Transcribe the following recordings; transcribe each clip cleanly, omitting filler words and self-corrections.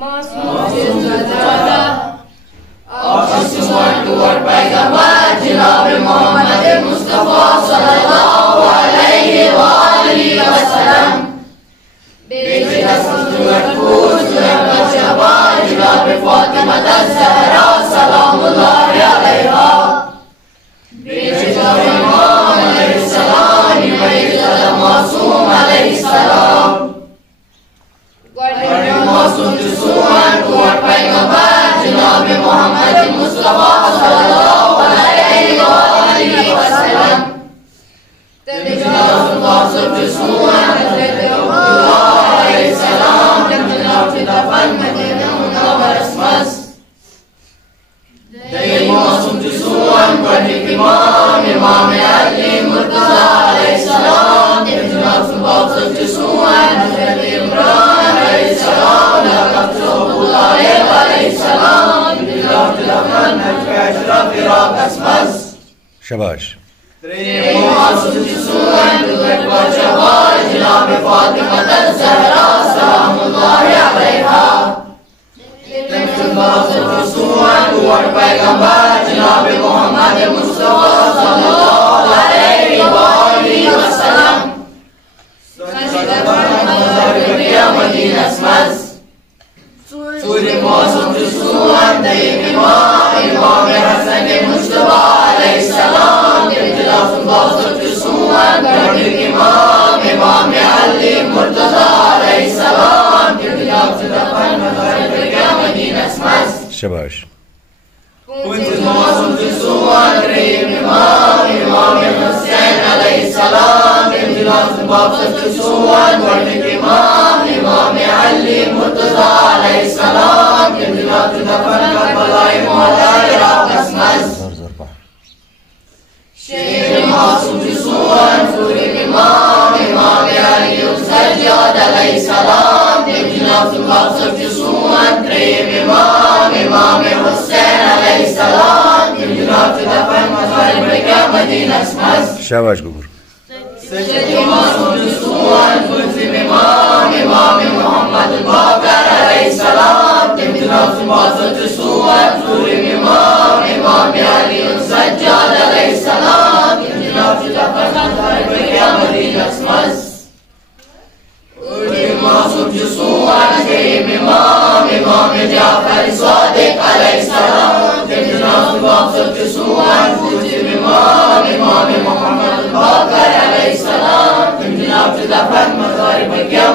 मासूम से ज़्यादा और पैगंबर जनाब मोहम्मद मुस्तफा सल्लल्लाहु अलैहि वसल्लम जनाब फातिमा ज़हरा सलामुल्लाह अलैहा इमाम अलैहिस्सलाम मासूम अलैहिस्सलाम मासूम जिसून और पैगंबर जनाब मोहम्मद मुस्तफा सल्लल्लाहु अलैहि वसल्लम जनाब मासूम जिसून हज़रत अब्दुल्लाह अलैहिस्सलाम जनाब दफन मदीना मुनव्वरस मस मासूम जिसून पर इमाम अली मुर्तज़ा अलैहिस्सलाम जनाब मासूम जिसून हज़रत इमरान अलैहिस्सलाम लक़ब अब्दुल्लाह अलैहिस्सलाम जनाब दफन अशरफ इराक़ मस शाबाश मासूम जिसून जनाब फातिमा ज़हरा सलामुल्लाह अलैहा और पैगंबर जनाब मोहम्मद मुस्तफा सल्लल्लाहु अलैहि वसल्लम मदीना मस सूर्य मासूम जिसून इमाम हसन मुस्तफा अलैहिस्सलाम जनाब मासूम जिसून इमाम अली मुर्तज़ा अलैहिस्सलाम जनाब दफन मदीना मस शाबाश मासूम जिसून इमाम हुसैन अलैहिस्सलाम जनाब मासूम जिसून इमाम अली मुर्तज़ा अलैहिस्सलाम जनाब दफन करबला मौला इराक़ मस मासूम जिसून इमाम अली सज्जाद अलैहिस्सलाम जनाब मासूम जिसून इमाम हुसैन अलैहिस्सलाम जनाब दफन मदीना मस शाबाश गुरु मासूम जिसून इमाम मोहम्मद बाकर अलैहिस्सलाम जनाब मासूम जिसून इमाम अली सज्जाद अलैहिस्सलाम जनाब दफन मदीना मस मासूम जिसून इमाम जाफर सादिक अलैहिस्सलाम जनाब मासूम जिसून इमाम मोहम्मद बाकर अलैहिस्सलाम जनाब दफन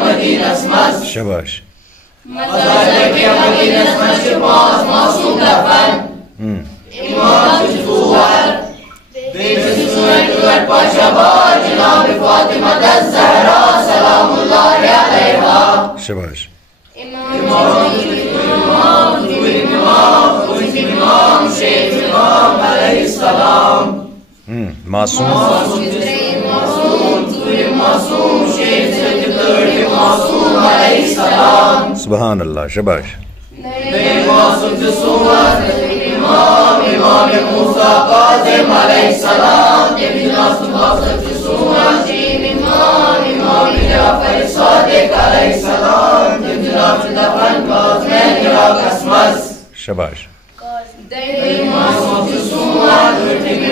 मदीना मस शाबाश मदीना मस के पास मासूम दफन इमाम जिसून पाशाबार जनाब फातिमा ज़हरा सलामुल्लाह अलैहा शाबाश इमाम शेख इमाम अलैहिस्सलाम मासूम शेख मासूम अलैहिस्सलाम सुभान अल्लाह शाबाश मासूम जिसून इमाम मूसा काज़िम अलैहिस्सलाम जनाब मासूम जिसून इमाम जाफर सादिक अलैहिस्सलाम जनाब दफन काज़िम इराक़ मस शाबाश मासूम जिसून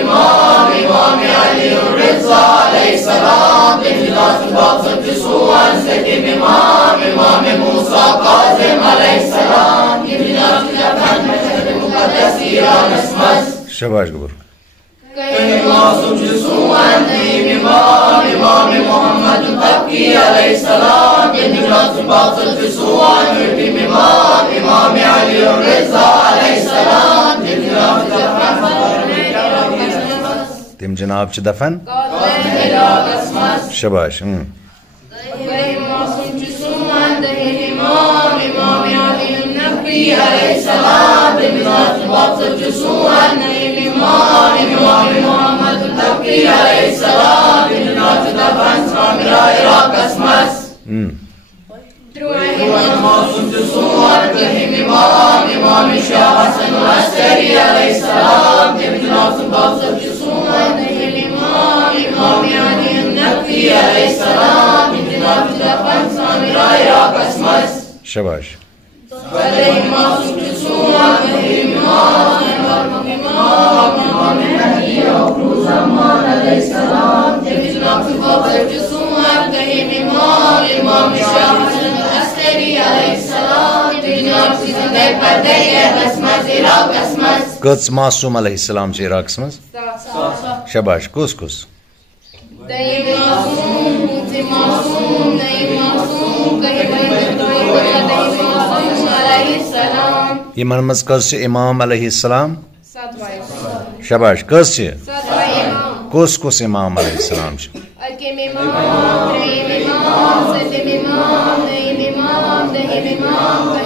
इमाम अली रिज़ा अलैहिस्सलाम जनाब मासूम जिसून इमाम मूसा काज़िम अलैहिस्सलाम जनाब दफन मुक़द्दस ईरान मस शाबाश गुरु मासूम जिसून इमाम मोहम्मद बकी अलैहिस्सलाम जनाब मासूम जिसून इमाम अली रिज़ा अलैहिस्सलाम जनाब दफन तिम जनाब च दफन शाबाश मासूम जिसून इमाम अली नबी अलैहिस्सलाम जनाब मासूम जिसून इमाम मोहम्मद बकी अलैहिस्सलाम जनाब दफन सामिरा इराक़ मस मासूम जिसून इमाम शाह हसन अस्करी अलैहिस्सलाम जनाब मासूम जिसून इमाम अली नबी अलैहिस्सलाम जनाब दफन सामिरा इराक़ मस शाबाश Câți Masum alaihissalam ce Iraqs maz? Shabash, kus kus. Iman maz kız ce imam alaihissalam? Shabash, kız ce? Kus kus imam alaihissalam ce? Al-Kim imam, Treim imam, Setim imam, Neim imam, Dehim imam,